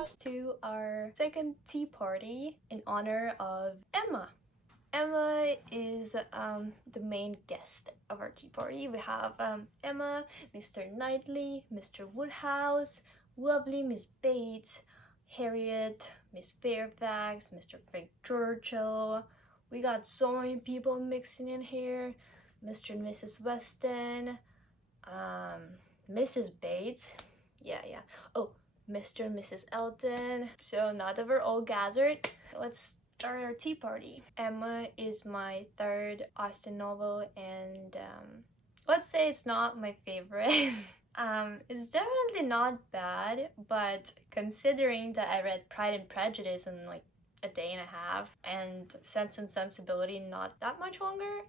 comes to our second tea party in honor of Emma. Emma is the main guest of our tea party. We have Emma, Mr. Knighley, Mr. Woodhouse, lovely Miss Bates, Harriet, Miss Fairfax, Mr. Frank Churchill. We got so many people mixing in here. Mr. and Mrs. Weston, Mrs. Bates, yeah. Oh, Mr. and Mrs. Elton. So now that we're all gathered, let's start our tea party. Emma is my third Austen novel, and let's say it's not my favorite. It's definitely not bad, but considering that I read Pride and Prejudice in like a day and a half, and Sense and Sensibility not that much longer,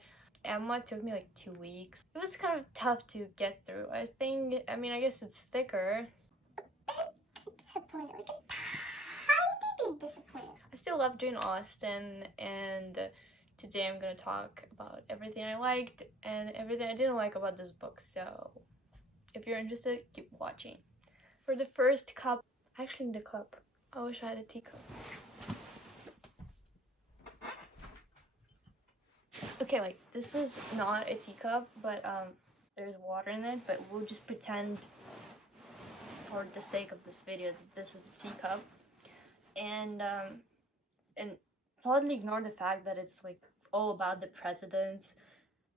Emma took me like 2 weeks. It was kind of tough to get through. I guess it's thicker. Disappointed, like a tiny bit disappointed. I still love Jane Austen, and today I'm gonna talk about everything I liked and everything I didn't like about this book. So if you're interested, keep watching. For the first cup, I actually need a cup. I wish I had a teacup. Okay, like this is not a teacup, but there's water in it, but we'll just pretend for the sake of this video that this is a teacup, and totally ignore the fact that it's like all about the presidents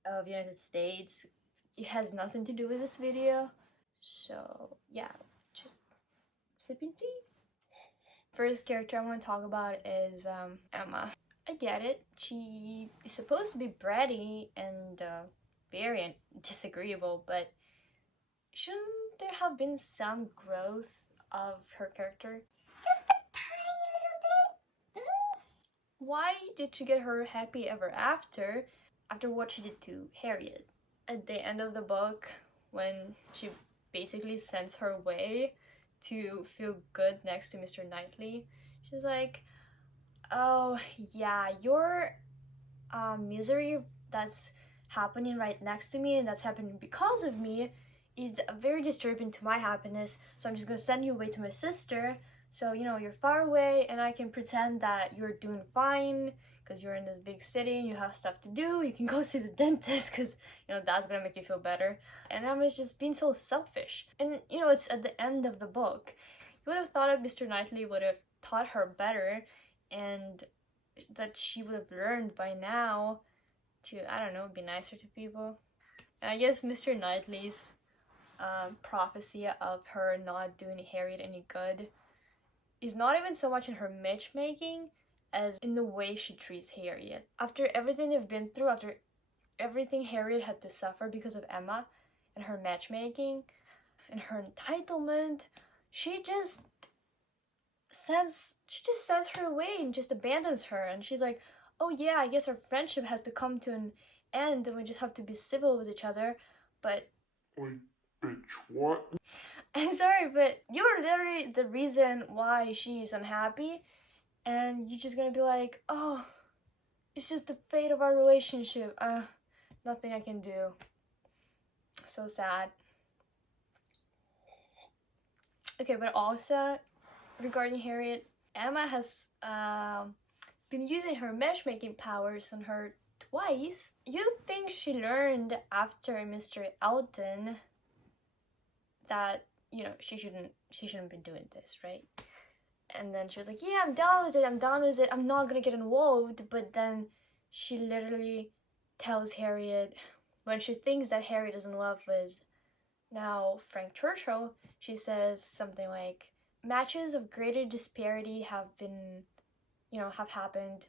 of the United States. It has nothing to do with this video, so yeah, just sipping tea. First character I want to talk about is Emma. I get it. She is supposed to be bratty and very disagreeable, but shouldn't there have been some growth of her character? Just a tiny little bit. Why did she get her happy ever after what she did to Harriet? At the end of the book, when she basically sends her away to feel good next to Mr. Knighley, she's like, oh yeah, your misery that's happening right next to me and that's happening because of me is very disturbing to my happiness, so I'm just gonna send you away to my sister, so you know you're far away and I can pretend that you're doing fine because you're in this big city and you have stuff to do. You can go see the dentist because you know that's gonna make you feel better. And I was just being so selfish, and you know it's at the end of the book. You would have thought that Mr. Knighley would have taught her better, and that she would have learned by now to, I don't know, be nicer to people. And I guess Mr. Knightley's prophecy of her not doing Harriet any good is not even so much in her matchmaking as in the way she treats Harriet. After everything they've been through, after everything Harriet had to suffer because of Emma and her matchmaking and her entitlement, she just sends her away and just abandons her, and she's like, oh yeah, I guess our friendship has to come to an end and we just have to be civil with each other. But wait, bitch, what? I'm sorry, but you're literally the reason why she's unhappy, and you're just gonna be like, oh, it's just the fate of our relationship, nothing I can do. So sad. Okay, but also regarding Harriet, Emma has been using her matchmaking powers on her twice. You'd think she learned after Mr. Elton that, you know, she shouldn't be doing this, right? And then she was like, yeah, I'm down with it, I'm not gonna get involved. But then she literally tells Harriet, when she thinks that Harriet is in love with now Frank Churchill, she says something like, matches of greater disparity have happened.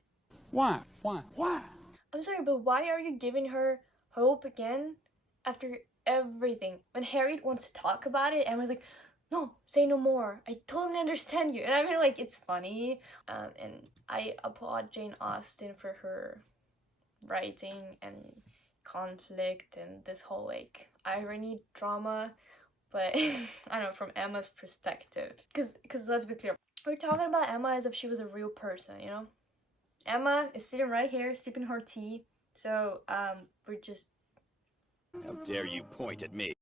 Why? I'm sorry, but why are you giving her hope again after everything? When Harriet wants to talk about it, Emma's like, no, say no more. I totally understand you. And I mean, like, it's funny. And I applaud Jane Austen for her writing and conflict and this whole, like, irony drama. But I don't know, from Emma's perspective, because let's be clear, we're talking about Emma as if she was a real person, you know. Emma is sitting right here sipping her tea, so we're just, how dare you point at me?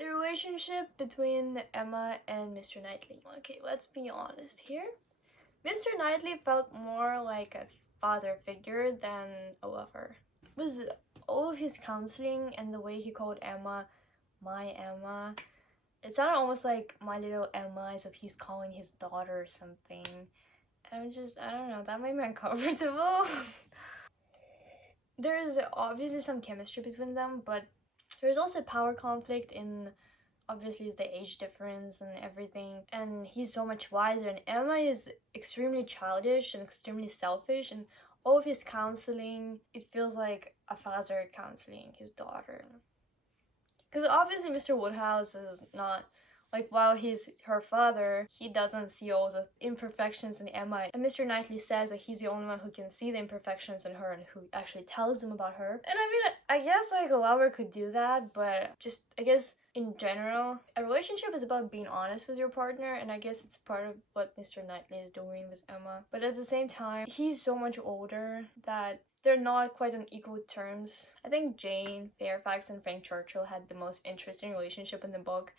The relationship between Emma and Mr. Knightley. Okay, let's be honest here. Mr. Knightley felt more like a father figure than a lover. It was all of his counseling and the way he called Emma my Emma. It sounded almost like my little Emma, as if he's calling his daughter or something. And I don't know, that made me uncomfortable. There's obviously some chemistry between them, but there's also power conflict in obviously the age difference and everything. And he's so much wiser, and Emma is extremely childish and extremely selfish, and all of his counseling, it feels like a father counseling his daughter. Because obviously Mr. Woodhouse is not, like, while he's her father, he doesn't see all the imperfections in Emma. And Mr. Knightley says that he's the only one who can see the imperfections in her and who actually tells them about her. And I mean, I guess like a lover could do that, but just, I guess in general, a relationship is about being honest with your partner, and I guess it's part of what Mr. Knightley is doing with Emma. But at the same time, he's so much older that they're not quite on equal terms. I think Jane Fairfax and Frank Churchill had the most interesting relationship in the book,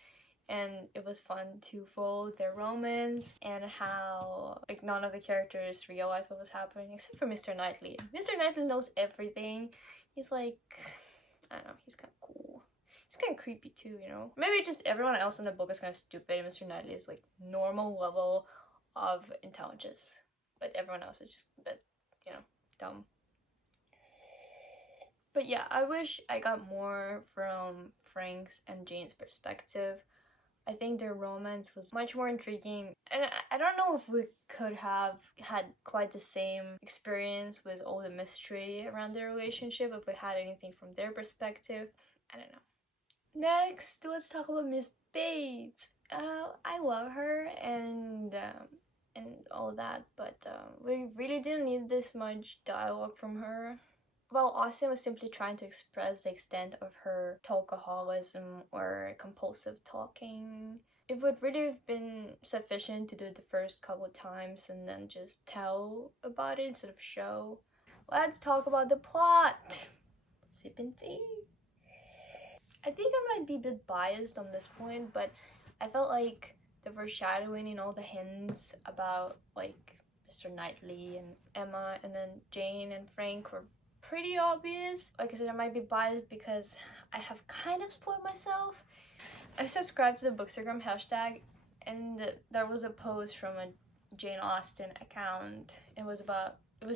and it was fun to follow their romance and how like none of the characters realized what was happening except for Mr. Knightley. Mr. Knightley knows everything. He's like, I don't know, he's kind of cool. He's kind of creepy too, you know? Maybe just everyone else in the book is kind of stupid and Mr. Knightley is like normal level of intelligence. But everyone else is just a bit, you know, dumb. But yeah, I wish I got more from Frank's and Jane's perspective. I think their romance was much more intriguing, and I don't know if we could have had quite the same experience with all the mystery around their relationship if we had anything from their perspective. I don't know. Next, let's talk about Miss Bates. I love her and all that, but we really didn't need this much dialogue from her. Well, Austin was simply trying to express the extent of her talkaholism or compulsive talking. It would really have been sufficient to do it the first couple of times and then just tell about it instead of show. Let's talk about the plot. Sipping tea. I think I might be a bit biased on this point, but I felt like the foreshadowing and all the hints about like Mr. Knightley and Emma and then Jane and Frank were pretty obvious. Like I said, I might be biased because I have kind of spoiled myself. I subscribed to the Bookstagram hashtag, and there was a post from a Jane Austen account. It was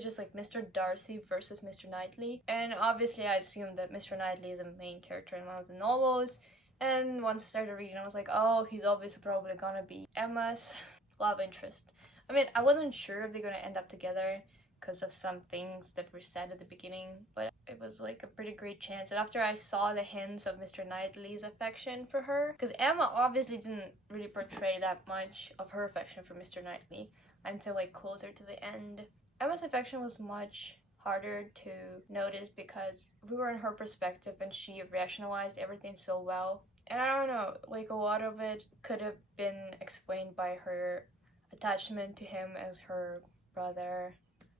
just like Mr. Darcy versus Mr. Knightley, and obviously I assumed that Mr. Knightley is a main character in one of the novels. And once I started reading, I was like, oh, he's obviously probably gonna be Emma's love interest. I mean, I wasn't sure if they're gonna end up together because of some things that were said at the beginning, but it was like a pretty great chance. And after I saw the hints of Mr. Knightley's affection for her, because Emma obviously didn't really portray that much of her affection for Mr. Knightley until like closer to the end. Emma's affection was much harder to notice because we were in her perspective and she rationalized everything so well. And I don't know, like a lot of it could have been explained by her attachment to him as her brother,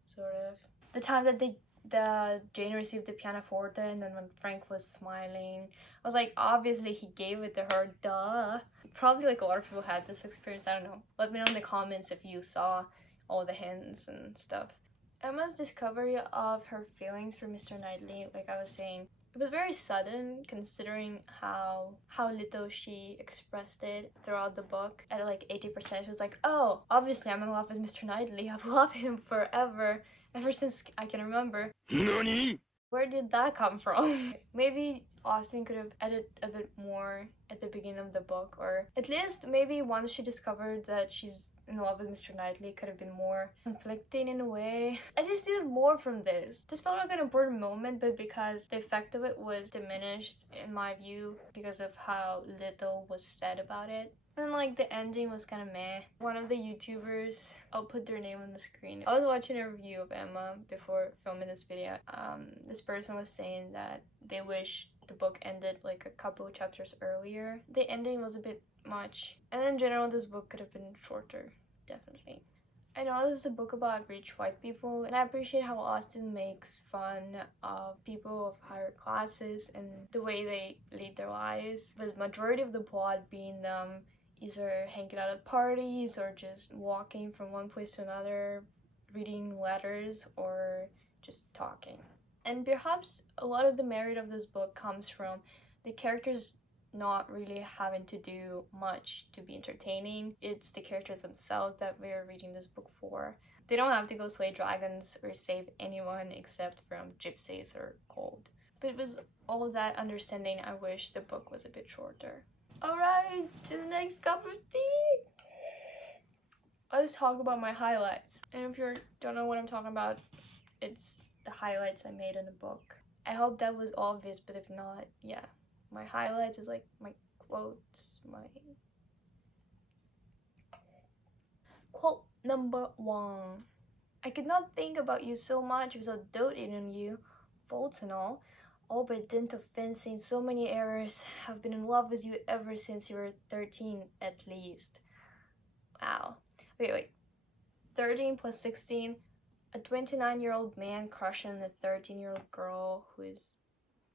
sort of. The time that the Jane received the pianoforte and then when Frank was smiling, I was like, obviously he gave it to her, duh. Probably like a lot of people had this experience, I don't know. Let me know in the comments if you saw all the hints and stuff. Emma's discovery of her feelings for Mr. Knightley, like I was saying, it was very sudden considering how little she expressed it throughout the book. At like 80%, she was like, oh, obviously I'm in love with Mr. Knightley. I've loved him forever, ever since I can remember. NANI?! Where did that come from? Maybe Austen could have added a bit more at the beginning of the book, or at least maybe once she discovered that she's in love with Mr. Knightley could have been more conflicting in a way. I just needed more from this. This felt like an important moment, but because the effect of it was diminished in my view because of how little was said about it. And like the ending was kind of meh. One of the YouTubers, I'll put their name on the screen. I was watching a review of Emma before filming this video. This person was saying that they wish the book ended like a couple of chapters earlier. The ending was a bit much, and in general this book could have been shorter, definitely. I know this is a book about rich white people, and I appreciate how Austen makes fun of people of higher classes and the way they lead their lives, with majority of the plot being them either hanging out at parties or just walking from one place to another, reading letters or just talking. And perhaps a lot of the merit of this book comes from the characters not really having to do much to be entertaining. It's the characters themselves that we're reading this book for. They don't have to go slay dragons or save anyone except from gypsies or cold. But it was all that understanding. I wish the book was a bit shorter. Alright, to the next cup of tea! Let's talk about my highlights. And if you don't know what I'm talking about, it's the highlights I made in the book. I hope that was obvious, but if not, yeah. My highlights is like my quotes, my quote number 1. I could not think about you so much without doting on you, faults and all by dint of fancying so many errors. Have been in love with you ever since you were 13 at least. Wow. Wait. 13 plus 16, a 29-year-old man crushing a 13-year-old girl who is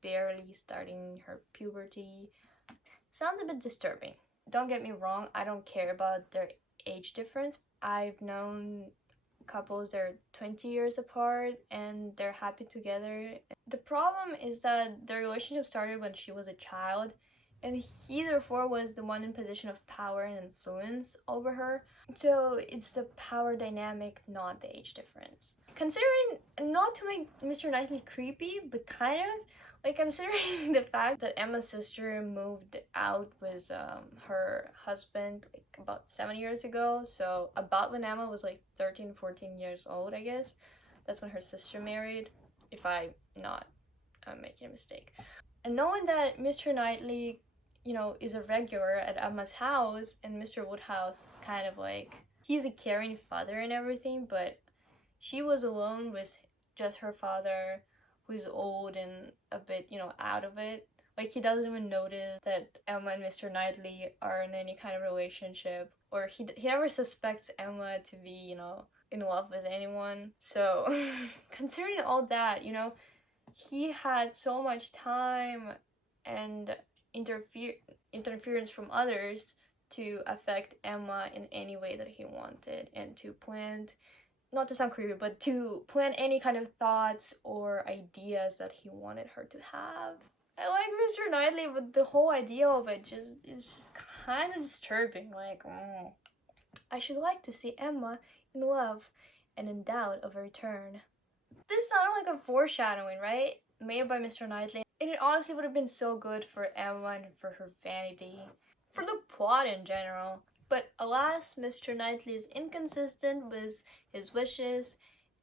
barely starting her puberty. Sounds a bit disturbing. Don't get me wrong, I don't care about their age difference. I've known couples that are 20 years apart and they're happy together. The problem is that their relationship started when she was a child, and he therefore was the one in position of power and influence over her. So it's the power dynamic, not the age difference. Considering, not to make Mr. Knightley creepy, but kind of, like, considering the fact that Emma's sister moved out with her husband like about 7 years ago, so about when Emma was like 13, 14 years old, I guess. That's when her sister married, if I'm not making a mistake. And knowing that Mr. Knightley, is a regular at Emma's house, and Mr. Woodhouse is kind of like, he's a caring father and everything, but she was alone with just her father, who's old and a bit, out of it. Like, he doesn't even notice that Emma and Mr. Knightley are in any kind of relationship, or he never suspects Emma to be, in love with anyone. So, considering all that, he had so much time and interference from others to affect Emma in any way that he wanted, and to plan, not to sound creepy, but to plan any kind of thoughts or ideas that he wanted her to have. I like Mr. Knightley, but the whole idea of it is just kind of disturbing. Like, I should like to see Emma in love and in doubt of a return. This sounded like a foreshadowing, right? Made by Mr. Knightley. And it honestly would have been so good for Emma and for her vanity, for the plot in general. But alas, Mr. Knightley is inconsistent with his wishes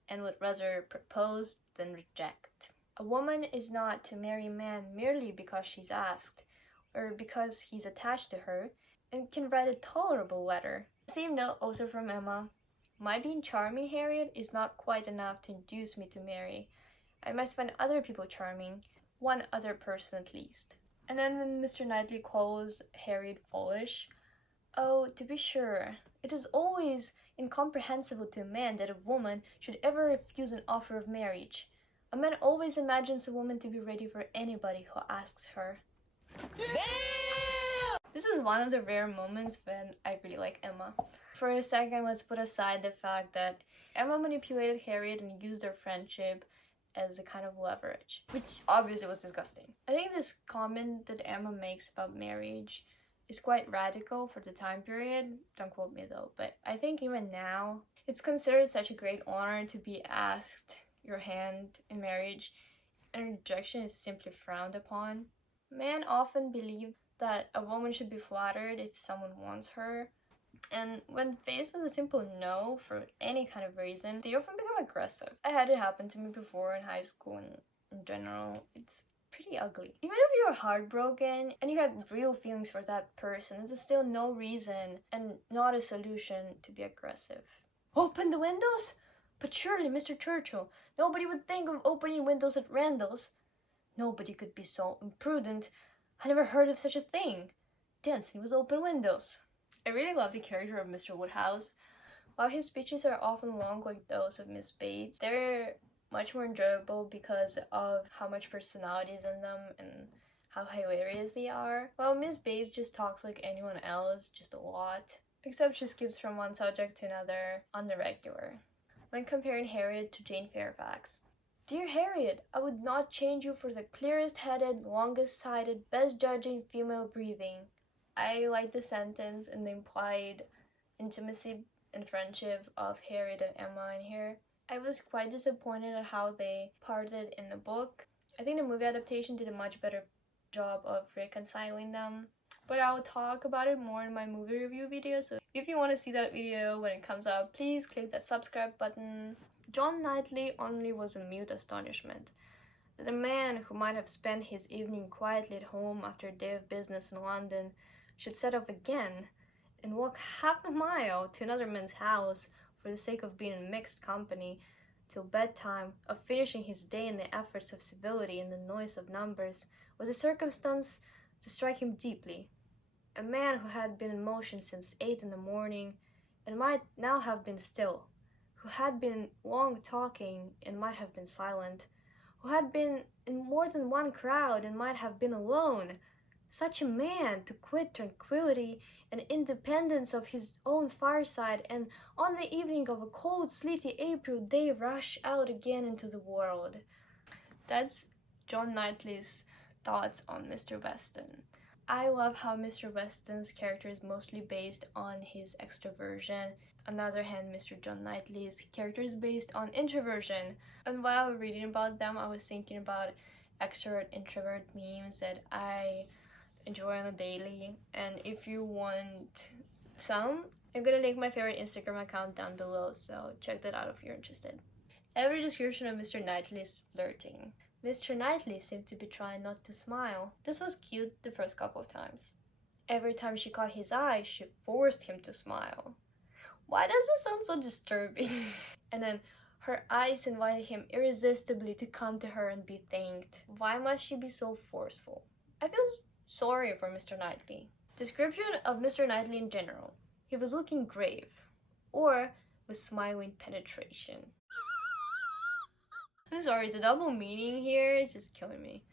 and would rather propose than reject. A woman is not to marry a man merely because she's asked, or because he's attached to her, and can write a tolerable letter. Same note also from Emma. My being charming, Harriet, is not quite enough to induce me to marry. I must find other people charming, one other person at least. And then when Mr. Knightley calls Harriet foolish, oh, to be sure, it is always incomprehensible to a man that a woman should ever refuse an offer of marriage. A man always imagines a woman to be ready for anybody who asks her. Damn! This is one of the rare moments when I really like Emma. For a second, let's put aside the fact that Emma manipulated Harriet and used their friendship as a kind of leverage, which obviously was disgusting. I think this comment that Emma makes about marriage is quite radical for the time period. Don't quote me though, but I think even now, it's considered such a great honor to be asked your hand in marriage, and rejection is simply frowned upon. Men often believe that a woman should be flattered if someone wants her, and when faced with a simple no for any kind of reason, they often become aggressive. I had it happen to me before in high school, and in general, it's pretty ugly. Even if you're heartbroken and you had real feelings for that person, there's still no reason and not a solution to be aggressive. Open the windows? But surely, Mr. Churchill, nobody would think of opening windows at Randall's. Nobody could be so imprudent. I never heard of such a thing. Dancing with open windows. I really love the character of Mr. Woodhouse, While his speeches are often long like those of Miss Bates, they're much more enjoyable because of how much personality is in them and how hilarious they are. While Miss Bates just talks like anyone else, just a lot. Except she skips from one subject to another on the regular. When comparing Harriet to Jane Fairfax. Dear Harriet, I would not change you for the clearest-headed, longest-sighted, best-judging female breathing. I like the sentence and the implied intimacy and friendship of Harriet and Emma in here. I was quite disappointed at how they parted in the book. I think the movie adaptation did a much better job of reconciling them. But I'll talk about it more in my movie review video, so if you want to see that video when it comes out, please click that subscribe button. John Knighley only was in mute astonishment that a man who might have spent his evening quietly at home after a day of business in London should set off again and walk half a mile to another man's house for the sake of being in mixed company till bedtime, of finishing his day in the efforts of civility and the noise of numbers, was a circumstance to strike him deeply. A man who had been in motion since 8 in the morning and might now have been still, who had been long talking and might have been silent, who had been in more than one crowd and might have been alone. Such a man to quit tranquillity and independence of his own fireside and on the evening of a cold sleety April day rush out again into the world. That's John Knighley's thoughts on Mr. Weston. I love how Mr. Weston's character is mostly based on his extroversion. On the other hand, Mr. John Knighley's character is based on introversion. And while reading about them, I was thinking about extrovert-introvert memes that I enjoy on a daily. And if you want some, I'm gonna link my favorite Instagram account down below, so check that out if you're interested. Every description of Mr. Knighley is flirting. Mr. Knighley seemed to be trying not to smile. This was cute the first couple of times. Every time she caught his eye, she forced him to smile. Why does this sound so disturbing? And then her eyes invited him irresistibly to come to her and be thanked. Why must she be so forceful? I feel sorry for Mr. Knighley. Description of Mr. Knighley in general. He was looking grave, or with smiling penetration. I'm sorry, the double meaning here is just killing me.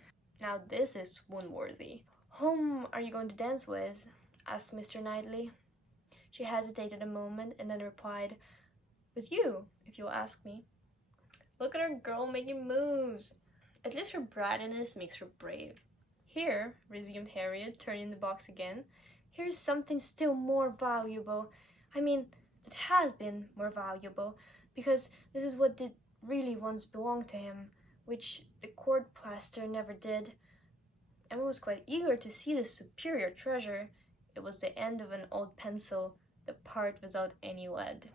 Now this is swoon-worthy. Whom are you going to dance with? Asked Mr. Knighley. She hesitated a moment and then replied, with you, if you'll ask me. Look at her girl making moves. At least her brattiness makes her brave. Here, resumed Harriet, turning the box again, here's something still more valuable. I mean, that has been more valuable, because this is what did really once belonged to him, which the court plaster never did. Emma was quite eager to see this superior treasure. It was the end of an old pencil, the part without any lead.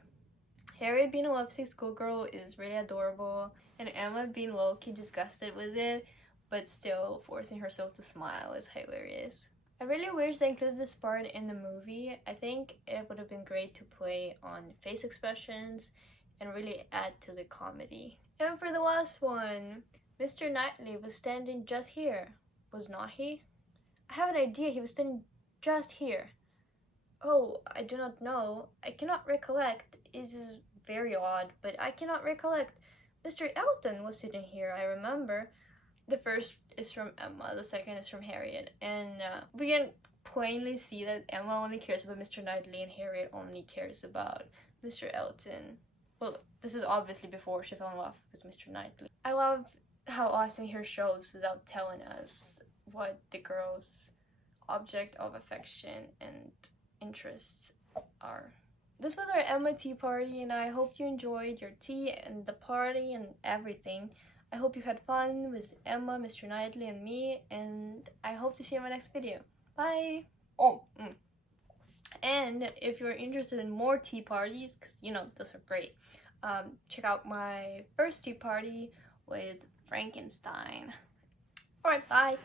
Harriet being a lovesick schoolgirl is really adorable, and Emma being low-key disgusted with it, but still forcing herself to smile is hilarious. I really wish they included this part in the movie. I think it would have been great to play on face expressions and really add to the comedy. And for the last one, Mr. Knighley was standing just here, was not he? I have an idea he was standing just here. Oh, I do not know. I cannot recollect. It is very odd, but I cannot recollect. Mr. Elton was sitting here, I remember. The first is from Emma, the second is from Harriet, and we can plainly see that Emma only cares about Mr. Knighley and Harriet only cares about Mr. Elton. Well, this is obviously before she fell in love with Mr. Knighley. I love how Austin here shows without telling us what the girl's object of affection and interests are. This was our Emma tea party, and I hope you enjoyed your tea and the party and everything. I hope you had fun with Emma, Mr. Knighley, and me, and I hope to see you in my next video. Bye! And if you're interested in more tea parties, because you know, those are great, check out my first tea party with Frankenstein. Alright, bye!